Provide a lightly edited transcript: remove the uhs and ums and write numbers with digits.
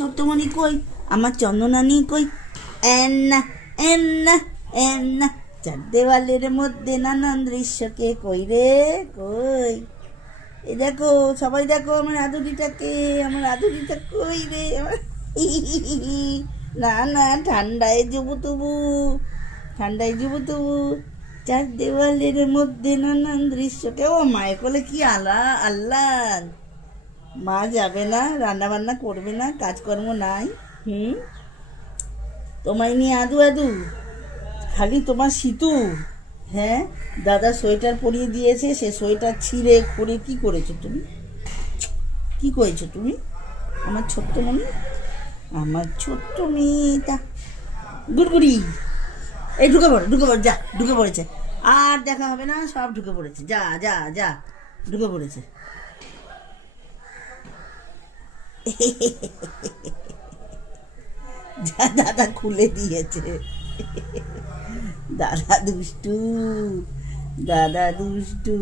ছোট্টমণি কই? আমার চন্দনানি কই? এন্না এন্না এন্না চার দেওয়ালের মধ্যে নানান দৃশ্যকে কই রে কই? এই দেখো, সবাই দেখো আমার আদুরিটাকে, আমার আদুরিটা কই রে আমার? না না, ঠান্ডায় জুবু তবু, ঠান্ডায় জুবু তবু চার দেওয়ালের মধ্যে নানান দৃশ্যকে। ও মায়ের কোলে কি আল্লাহ! মা যাবে না, রান্না বান্না করবে না, কাজকর্ম নাই? হুম, তোমায় নিয়ে আদু আদু, খালি তোমার সিতু। হ্যাঁ, দাদা সোয়েটার পরিয়ে দিয়েছে, সে সোয়েটার ছিঁড়ে খুঁড়ে কি করেছো তুমি? কি করেছো তুমি আমার ছোট্ট মনি? আমার ছোট্ট মেয়েটা গুড়গুড়ি, এই ঢুকে পড়ো, ঢুকে পড়ো, যা ঢুকে পড়েছে। আর দেখা হবে না, সব ঢুকে পড়েছে, যা যা যা, ঢুকে পড়েছে। যা, দাদা খুলে দিয়েছে। দাদা দুষ্টু, দাদা দুষ্টু।